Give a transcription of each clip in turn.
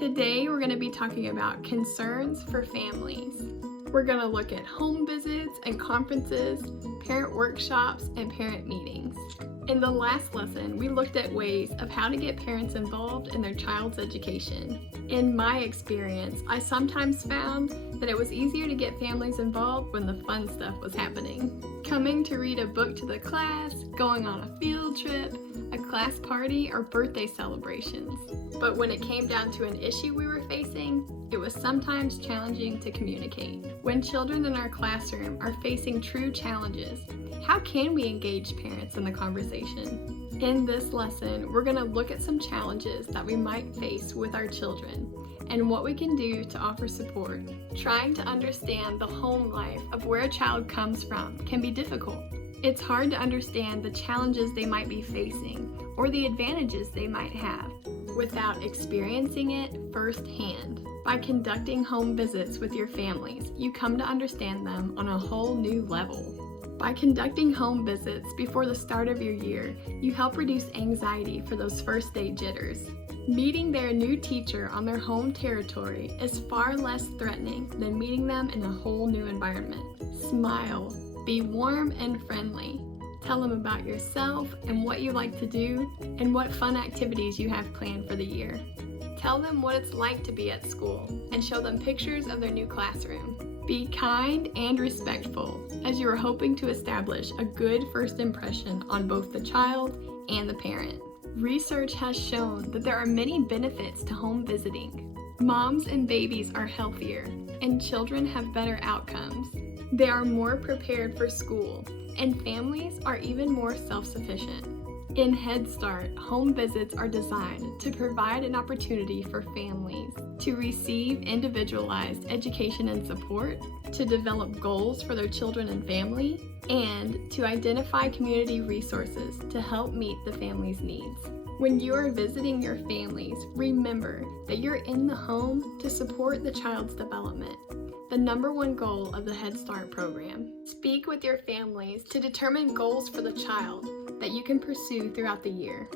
Today we're going to be talking about concerns for families. We're going to look at home visits and conferences, parent workshops, and parent meetings. In the last lesson, we looked at ways of how to get parents involved in their child's education. In my experience, I sometimes found that it was easier to get families involved when the fun stuff was happening. Coming to read a book to the class, going on a field trip, a class party, or birthday celebrations. But when it came down to an issue we were facing, it was sometimes challenging to communicate. When children in our classroom are facing true challenges, how can we engage parents in the conversation? In this lesson, we're going to look at some challenges that we might face with our children and what we can do to offer support. Trying to understand the home life of where a child comes from can be difficult. It's hard to understand the challenges they might be facing or the advantages they might have without experiencing it firsthand. By conducting home visits with your families, you come to understand them on a whole new level. By conducting home visits before the start of your year, you help reduce anxiety for those first day jitters. Meeting their new teacher on their home territory is far less threatening than meeting them in a whole new environment. Smile, be warm and friendly. Tell them about yourself and what you like to do and what fun activities you have planned for the year. Tell them what it's like to be at school and show them pictures of their new classroom. Be kind and respectful as you are hoping to establish a good first impression on both the child and the parent. Research has shown that there are many benefits to home visiting. Moms and babies are healthier, and children have better outcomes. They are more prepared for school, and families are even more self-sufficient. In Head Start, home visits are designed to provide an opportunity for families to receive individualized education and support, to develop goals for their children and family, and to identify community resources to help meet the family's needs. When you are visiting your families, remember that you're in the home to support the child's development, the number one goal of the Head Start program. Speak with your families to determine goals for the child that you can pursue throughout the year.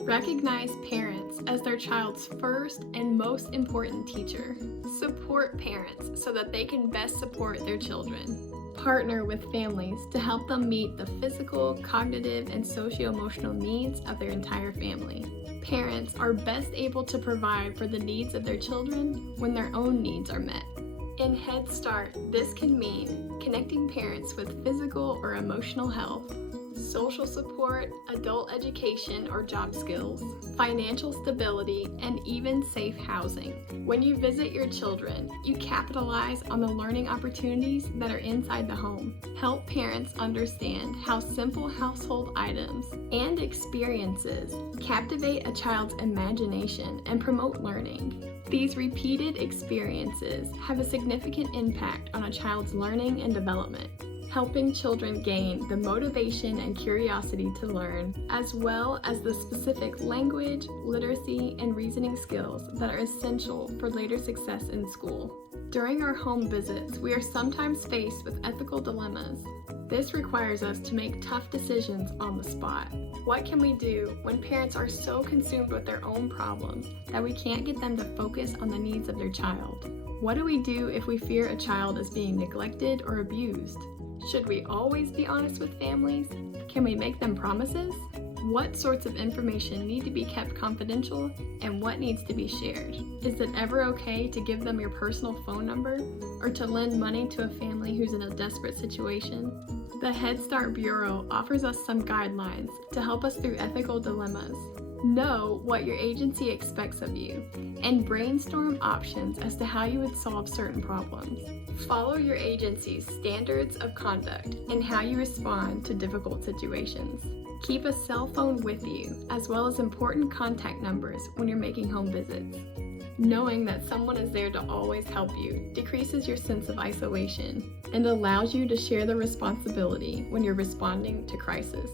Recognize parents as their child's first and most important teacher. Support parents so that they can best support their children. Partner with families to help them meet the physical, cognitive, and socio-emotional needs of their entire family. Parents are best able to provide for the needs of their children when their own needs are met. In Head Start, this can mean connecting parents with physical or emotional health, social support, adult education or job skills, financial stability, and even safe housing. When you visit your children, you capitalize on the learning opportunities that are inside the home. Help parents understand how simple household items and experiences captivate a child's imagination and promote learning. These repeated experiences have a significant impact on a child's learning and development, helping children gain the motivation and curiosity to learn, as well as the specific language, literacy, and reasoning skills that are essential for later success in school. During our home visits, we are sometimes faced with ethical dilemmas. This requires us to make tough decisions on the spot. What can we do when parents are so consumed with their own problems that we can't get them to focus on the needs of their child? What do we do if we fear a child is being neglected or abused? Should we always be honest with families? Can we make them promises? What sorts of information need to be kept confidential and what needs to be shared? Is it ever okay to give them your personal phone number or to lend money to a family who's in a desperate situation? The Head Start Bureau offers us some guidelines to help us through ethical dilemmas. Know what your agency expects of you and brainstorm options as to how you would solve certain problems. Follow your agency's standards of conduct and how you respond to difficult situations. Keep a cell phone with you, as well as important contact numbers when you're making home visits. Knowing that someone is there to always help you decreases your sense of isolation and allows you to share the responsibility when you're responding to crisis.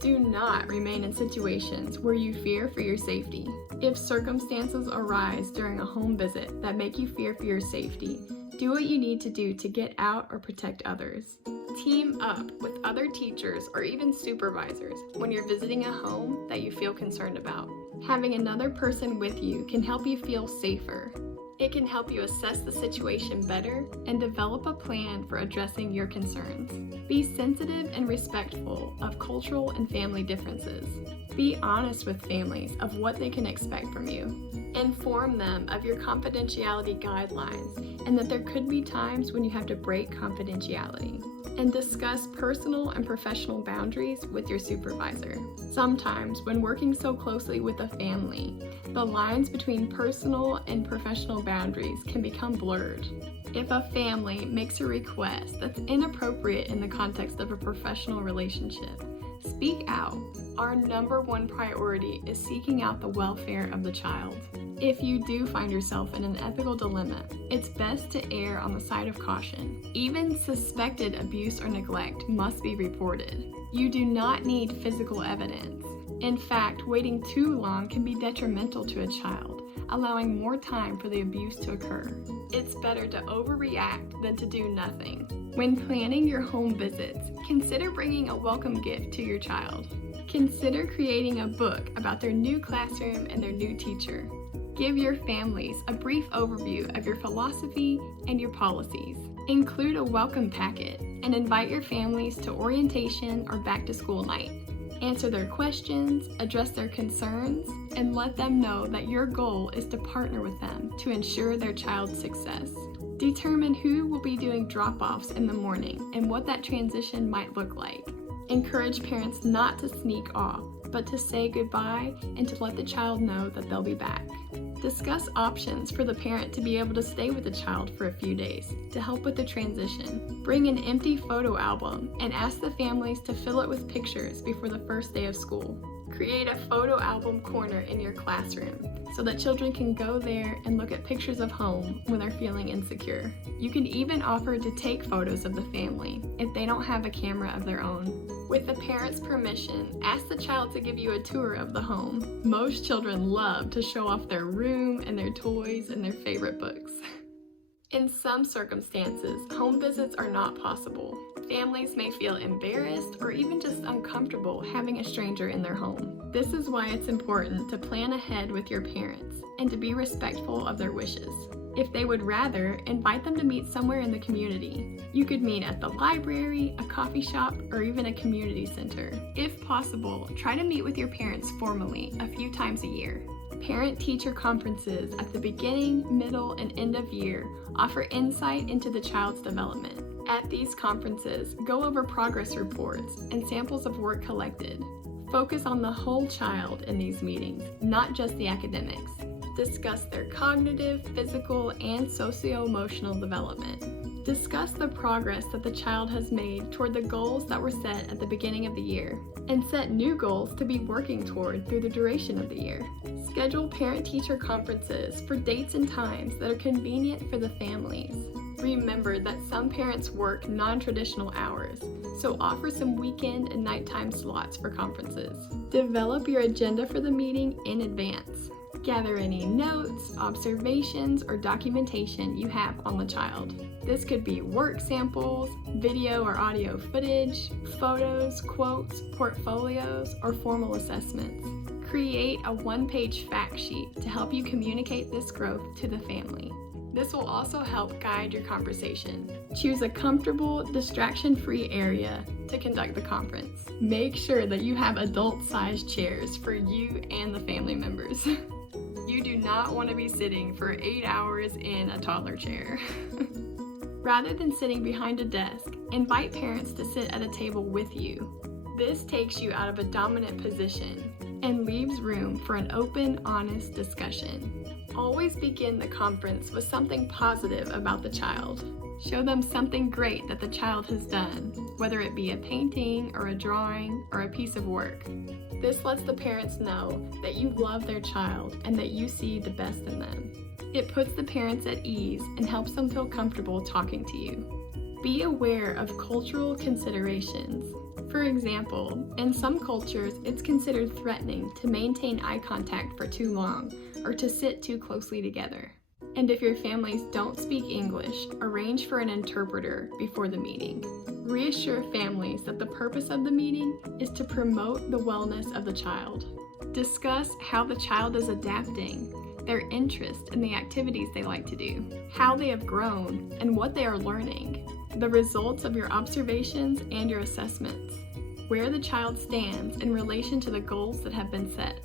Do not remain in situations where you fear for your safety. If circumstances arise during a home visit that make you fear for your safety, do what you need to do to get out or protect others. Team up with other teachers or even supervisors when you're visiting a home that you feel concerned about. Having another person with you can help you feel safer. It can help you assess the situation better and develop a plan for addressing your concerns. Be sensitive and respectful of cultural and family differences. Be honest with families of what they can expect from you. Inform them of your confidentiality guidelines and that there could be times when you have to break confidentiality. And discuss personal and professional boundaries with your supervisor. Sometimes, when working so closely with a family, the lines between personal and professional boundaries can become blurred. If a family makes a request that's inappropriate in the context of a professional relationship, speak out. Our number one priority is seeking out the welfare of the child. If you do find yourself in an ethical dilemma, it's best to err on the side of caution. Even suspected abuse or neglect must be reported. You do not need physical evidence. In fact, waiting too long can be detrimental to a child, allowing more time for the abuse to occur. It's better to overreact than to do nothing. When planning your home visits, consider bringing a welcome gift to your child. Consider creating a book about their new classroom and their new teacher. Give your families a brief overview of your philosophy and your policies. Include a welcome packet and invite your families to orientation or back to school night. Answer their questions, address their concerns, and let them know that your goal is to partner with them to ensure their child's success. Determine who will be doing drop-offs in the morning and what that transition might look like. Encourage parents not to sneak off, but to say goodbye and to let the child know that they'll be back. Discuss options for the parent to be able to stay with the child for a few days to help with the transition. Bring an empty photo album and ask the families to fill it with pictures before the first day of school. Create a photo album corner in your classroom so that children can go there and look at pictures of home when they're feeling insecure. You can even offer to take photos of the family if they don't have a camera of their own. With the parent's permission, ask the child to give you a tour of the home. Most children love to show off their room and their toys and their favorite books. In some circumstances, home visits are not possible. Families may feel embarrassed or even just uncomfortable having a stranger in their home. This is why it's important to plan ahead with your parents and to be respectful of their wishes. If they would rather, invite them to meet somewhere in the community. You could meet at the library, a coffee shop, or even a community center. If possible, try to meet with your parents formally a few times a year. Parent-teacher conferences at the beginning, middle, and end of year offer insight into the child's development. At these conferences, go over progress reports and samples of work collected. Focus on the whole child in these meetings, not just the academics. Discuss their cognitive, physical, and socio-emotional development. Discuss the progress that the child has made toward the goals that were set at the beginning of the year, and set new goals to be working toward through the duration of the year. Schedule parent-teacher conferences for dates and times that are convenient for the families. Remember that some parents work non-traditional hours, so offer some weekend and nighttime slots for conferences. Develop your agenda for the meeting in advance. Gather any notes, observations, or documentation you have on the child. This could be work samples, video or audio footage, photos, quotes, portfolios, or formal assessments. Create a one-page fact sheet to help you communicate this growth to the family. This will also help guide your conversation. Choose a comfortable, distraction-free area to conduct the conference. Make sure that you have adult-sized chairs for you and the family members. You do not want to be sitting for 8 hours in a toddler chair. Rather than sitting behind a desk, invite parents to sit at a table with you. This takes you out of a dominant position and leaves room for an open, honest discussion. Always begin the conference with something positive about the child. Show them something great that the child has done, whether it be a painting or a drawing or a piece of work. This lets the parents know that you love their child and that you see the best in them. It puts the parents at ease and helps them feel comfortable talking to you. Be aware of cultural considerations. For example, in some cultures, it's considered threatening to maintain eye contact for too long or to sit too closely together. And if your families don't speak English, arrange for an interpreter before the meeting. Reassure families that the purpose of the meeting is to promote the wellness of the child. Discuss how the child is adapting, their interest in the activities they like to do, how they have grown, and what they are learning, the results of your observations and your assessments, where the child stands in relation to the goals that have been set,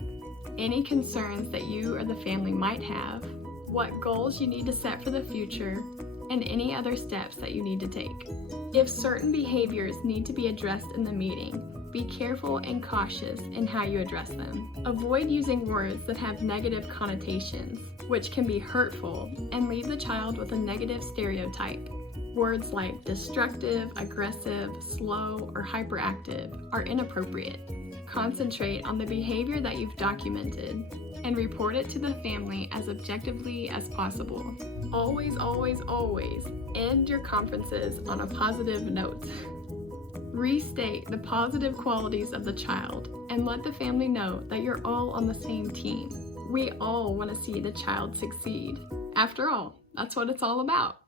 any concerns that you or the family might have, what goals you need to set for the future, and any other steps that you need to take. If certain behaviors need to be addressed in the meeting, be careful and cautious in how you address them. Avoid using words that have negative connotations, which can be hurtful and leave the child with a negative stereotype. Words like destructive, aggressive, slow, or hyperactive are inappropriate. Concentrate on the behavior that you've documented and report it to the family as objectively as possible. Always, always, always end your conferences on a positive note. Restate the positive qualities of the child and let the family know that you're all on the same team. We all want to see the child succeed. After all, that's what it's all about.